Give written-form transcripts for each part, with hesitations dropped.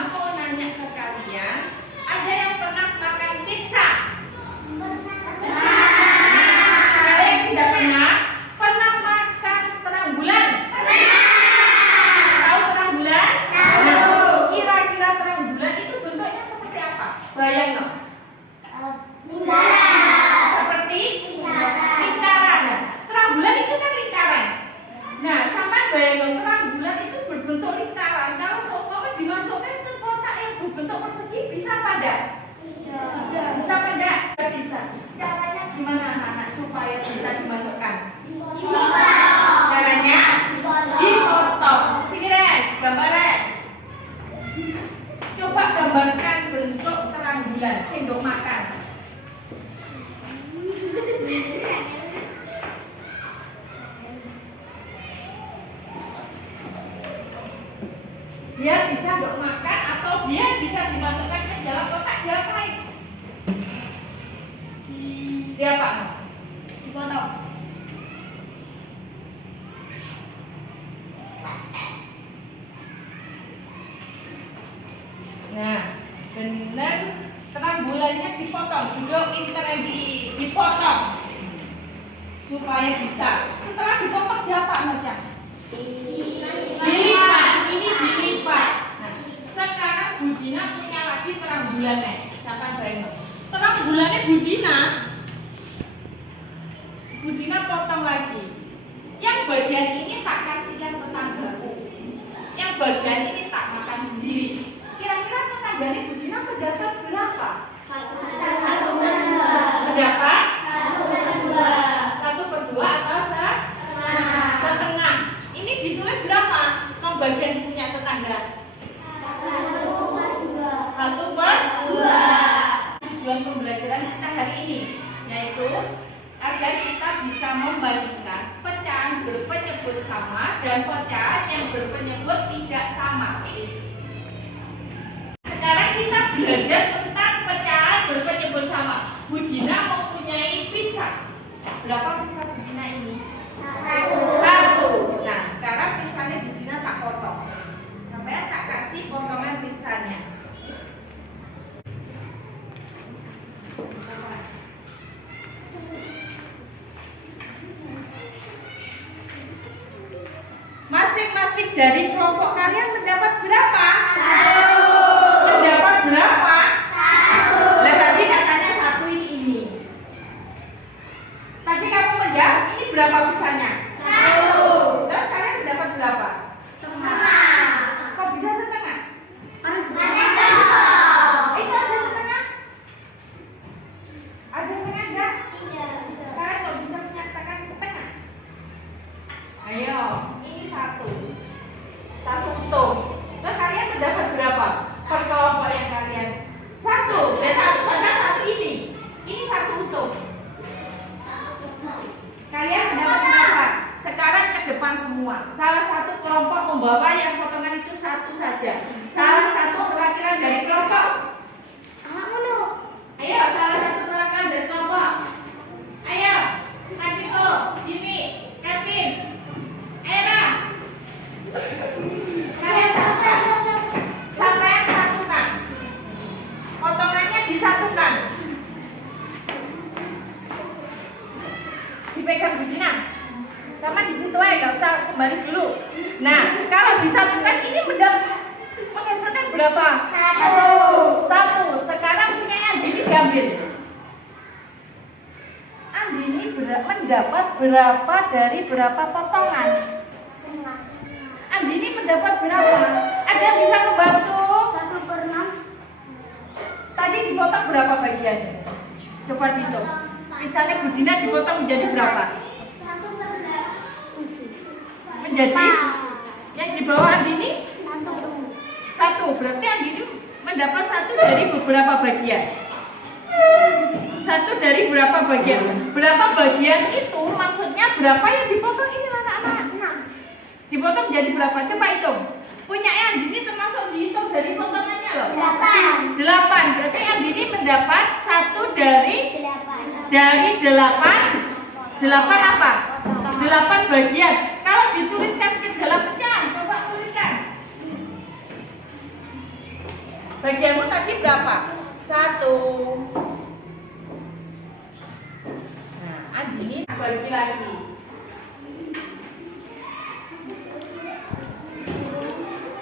Dina mau nanya ke kalian, ada yang pernah makan pizza? Ada yang tidak pernah? Pernah makan terang bulan? Tahu terang bulan? Kira-kira terang bulan itu bentuknya seperti apa? Bayang dong. Seperti lingkaran. Nah, terang bulan itu kan lingkaran. Nah, sama bayang terang bulan itu berbentuk lingkaran. Kalau seumpama dimasukkan ke kotak yang berbentuk persegi, bisa apa enggak? Bisa apa enggak? Bisa. Caranya gimana anak-anak supaya bisa dimasukkan? Caranya dipotong. Sini Ren, gambar Ren. Coba gambarkan bentuk terang bulan, sendok makan. Dia bisa untuk makan atau dia bisa dimasukkan ke dalam kotak, diapain? Dia apa? Dipotong. Nah, benar terang bulannya dipotong, duduk internet dipotong supaya bisa. Setelah dipotong diapa macam? Dilipat, ini dilipat. Nah, sekarang Budina punya lagi terang bulannya. Siapa bayang? Terang bulannya Budina potong lagi. Yang bagian ini tak kasihkan tetanggaku. Yang bagian ini tak makan sendiri. Kira-kira tetangganya Budina mendapat berapa? Mendapat? 1/2 atau setengah. Ini ditulis berapa? Bagian punya tetangga 1/2. Tujuan pembelajaran kita hari ini yaitu agar kita bisa membandingkan pecahan berpenyebut sama dan pecahan yang berpenyebut tidak sama. Sekarang kita belajar tentang pecahan berpenyebut sama. Budina mempunyai pizza. Berapa pizza Budina ini? 1. Nah, sekarang pizzanya Budina tak potong. Sampai tak kasih potongan pizzanya. Masing-masing dari kelompok kalian mendapat berapa? 1. Mendapat berapa? 1. Nah, tadi katanya 1 ini. Tadi kamu menjawab ini berapa pizzanya? 1. Terus kalian mendapat berapa? Setengah. Kok bisa setengah? Itu ada setengah? Ada setengah enggak? Kalian kok bisa menyatakan setengah? Ayo, ini 1 utuh. Terus kalian mendapat berapa? Per kelompok yang kalian 1. Dan 1 banding 1 ini. Ini 1 utuh. Kalian mendapat berapa? Sekarang ke depan semua. Salah satu kelompok membawa yang potongan itu 1 saja. Salah satu perwakilan dari kelompok. Ayo, salah satu perwakilan dari kelompok. Ayo, Adiko, Dini, Kevin, Era. Kalian satukan. Sampai satukan. Potongannya disatukan. Dipegang Budina. Sama di situ aja, nggak usah kembali dulu. Nah, kalau disatukan ini menghasilkan berapa? 1. Sekarang punya Andini diambil. Andini mendapat berapa dari berapa potongan? Andini mendapat berapa? Ada yang bisa membantu? 1/6. Tadi dipotong berapa bagian? Coba dihitung. Misalnya Budina dipotong menjadi berapa? Menjadi yang di bawah Andini 1. Berarti Andini mendapat 1 dari beberapa bagian. 1 dari berapa bagian? Berapa bagian itu maksudnya berapa yang dipotong ini anak-anak? 6. Dipotong menjadi berapa? Coba hitung. Punya Andini termasuk dihitung dari potongannya loh. 8. Berarti Andini mendapat 1 dari 8. 8 apa? 8 bagian. Kalau dituliskan ke dalam pecahan, coba tuliskan. Bagianmu tadi berapa? 1. Nah, Andini bagi lagi.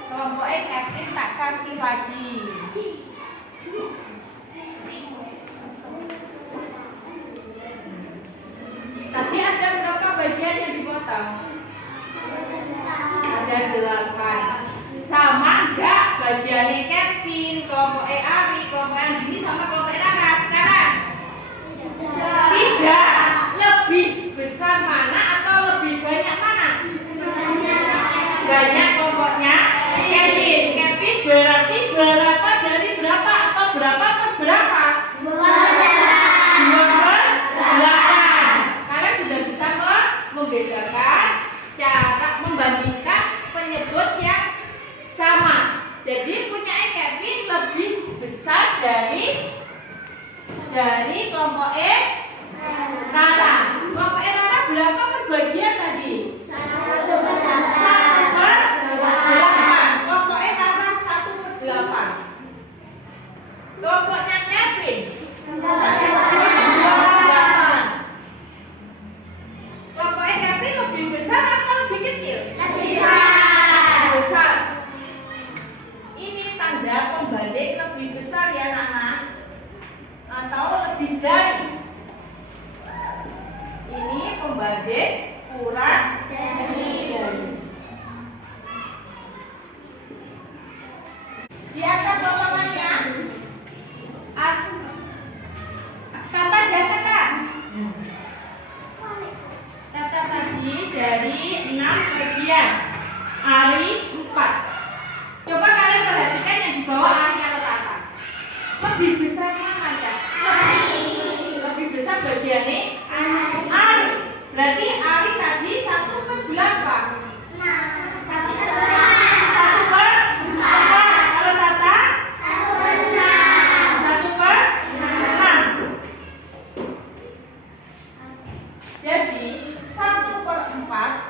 Kelompoknya Kevin tak kasih lagi. Tadi ada berapa bagian yang dipotong? Ada 8. Sama enggak bagiannya Kevin, kelompok Ari, kelompok Andini sama kelompok Rara sekarang? Tidak. Lebih besar mana atau lebih banyak mana? Banyak kelompoknya Kevin. Kevin berarti berapa dari berapa atau berapa per berapa? 2/8. Kalian sudah bisa membedakan cara membandingkan penyebut yang sama. Jadi punya Kevin lebih besar dari kelompok Rara. Kelompok Rara berapa perbagian tadi? 1/8. Kelompok Rara 1/8. Kelompoknya Kevin 2/8. Kelompok Kevin lebih besar atau lebih kecil? Lebih besar. Ini tanda pembanding lebih besar ya Nana, atau lebih dari. Ini pembanding kurang dari. Di atas potongannya kata dan kata. Kata tadi dari 6 bagian, Ari 4. Coba kalian perhatikan yang di bawah Ari atau Tata. Lebih besar mana ya? Lebih besar bagiannya Ari. Berarti Ari tadi 1/8. 1/4. Kalau Tata 1/6. Jadi 1/4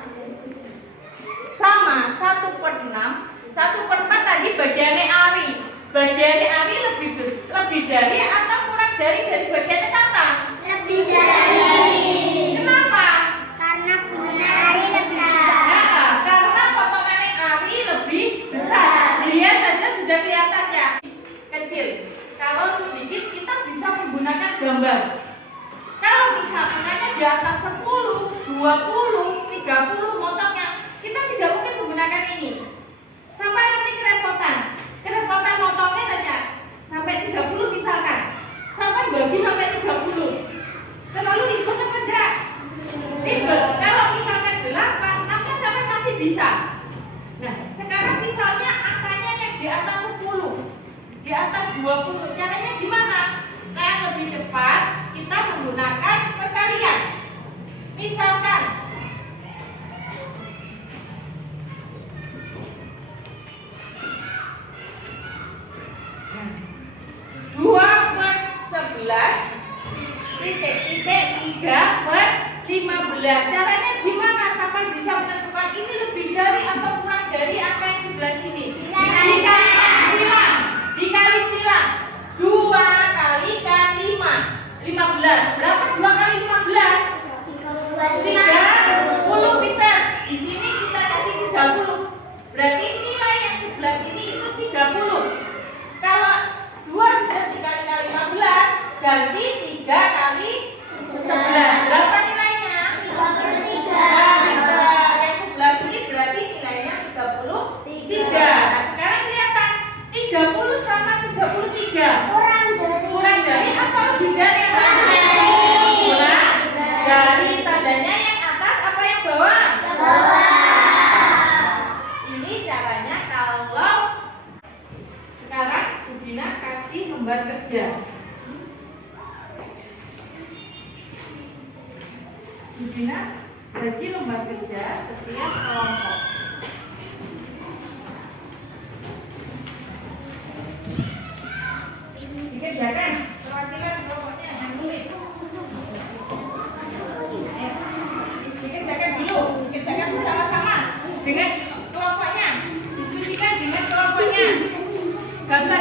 sama 1/6. 1/4 tadi bagiannya Ari. Bagiannya Ari lebih dari atau kurang dari bagiannya Tata? Lebih dari. Kenapa? Karena potongan Ari besar. Ya, karena potongannya Ari lebih besar. Dia saja sudah kelihatan ya kecil. Kalau sedikit kita bisa menggunakan gambar. Kalau misalnya di atas 10, 20, 30 motongnya, kita tidak mungkin menggunakan ini. Sampai nanti kerepotan motongnya saja sampai 30 misalkan. Sampai bagi sampai 30. Terlalu ribet apa enggak? Ribet. Kalau misalkan 8, 6 kan sampai masih bisa. Nah, sekarang misalnya angkanya yang di atas 10, di atas 20. Caranya gimana? Nah, yang lebih cepat kita menggunakan perkalian. Misalkan 2/11 3/15. Caranya gimana sampai bisa menentukan ini lebih dari atau kurang dari angka yang sebelah sini? Dikali silang. 2 kali kan 15. Berapa 2 kali 15? 30 Peter. Di sini kita kasih 30. Berarti nilai yang sebelah sini itu 30. Kalau 2 sudah dikali 15, ganti 3 kali 11. Berapa nilainya? 33. Yang sebelah sini berarti nilainya 33. Nah, sekarang kelihatan 30 sama 33. Kurang dari apa lebih dari apa? Kurang dari. Tandanya yang atas apa yang bawah? Ini caranya kalau sekarang Budina kasih lembar kerja. Budina bagi lembar kerja setiap kelompok. Dikerjakan perwakilan kelompoknya yang sulit. Dikerjakan dulu, dikerjakan bersama-sama dengan kelompoknya. Diskusikan dengan kelompoknya. Gambar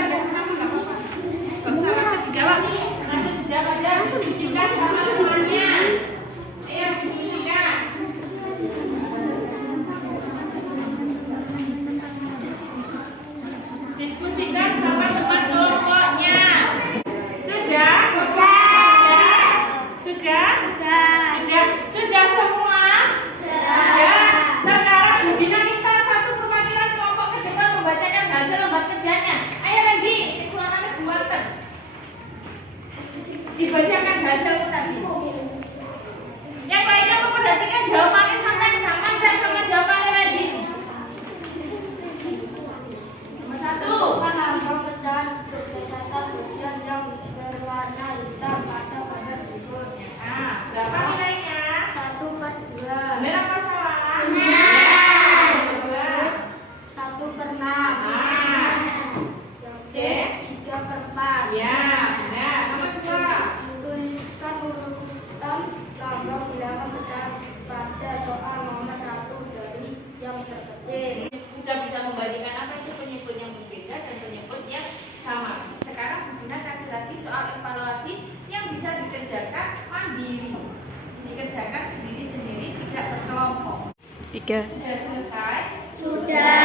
3. Sudah selesai? Sudah.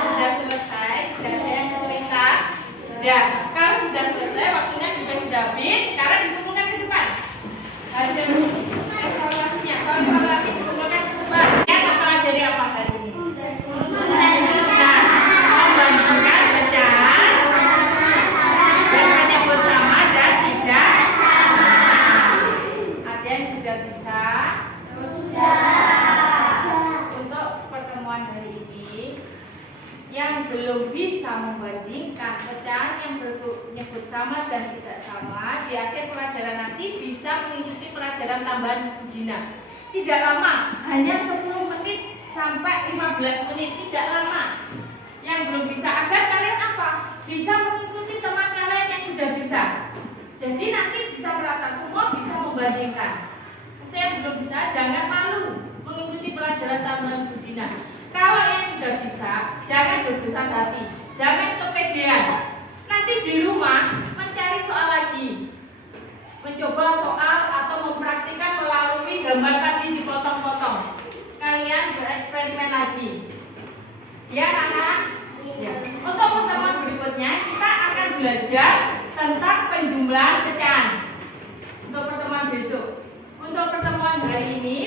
Sudah selesai? Sudah ada yang kesulitan? Sudah. Kalau sudah selesai, waktunya juga sudah habis. Sekarang dikumpulkan ke depan. Hasil evaluasinya, evaluasi dikumpulkan ke depan. Ya, mempelajari apa hari ini? Nah, membandingkan bacaan dan menyebut sama dan tidak sama. Ada yang sudah bisa? Untuk pertemuan hari ini, yang belum bisa membandingkan bacaan yang menyebut sama dan tidak sama, di akhir pelajaran nanti bisa mengikuti pelajaran tambahan Budina. Tidak lama, hanya 10 menit sampai 15 menit, tidak lama. Yang belum bisa, agar kalian apa? Bisa mengikuti teman kalian yang sudah bisa. Jadi nanti bisa merata, semua bisa membandingkan. Untuk yang belum bisa, jangan malu mengikuti pelajaran tambahan Budina. Kalau yang sudah bisa, jangan berbesar hati, jangan kepedean. Nanti di rumah mencari soal lagi, mencoba soal atau mempraktikkan melalui gambar tadi dipotong-potong. Kalian bereksperimen lagi, ya anak-anak. Ya. Untuk pertemuan berikutnya kita akan belajar tentang penjumlahan pecahan. Untuk pertemuan besok, untuk pertemuan hari ini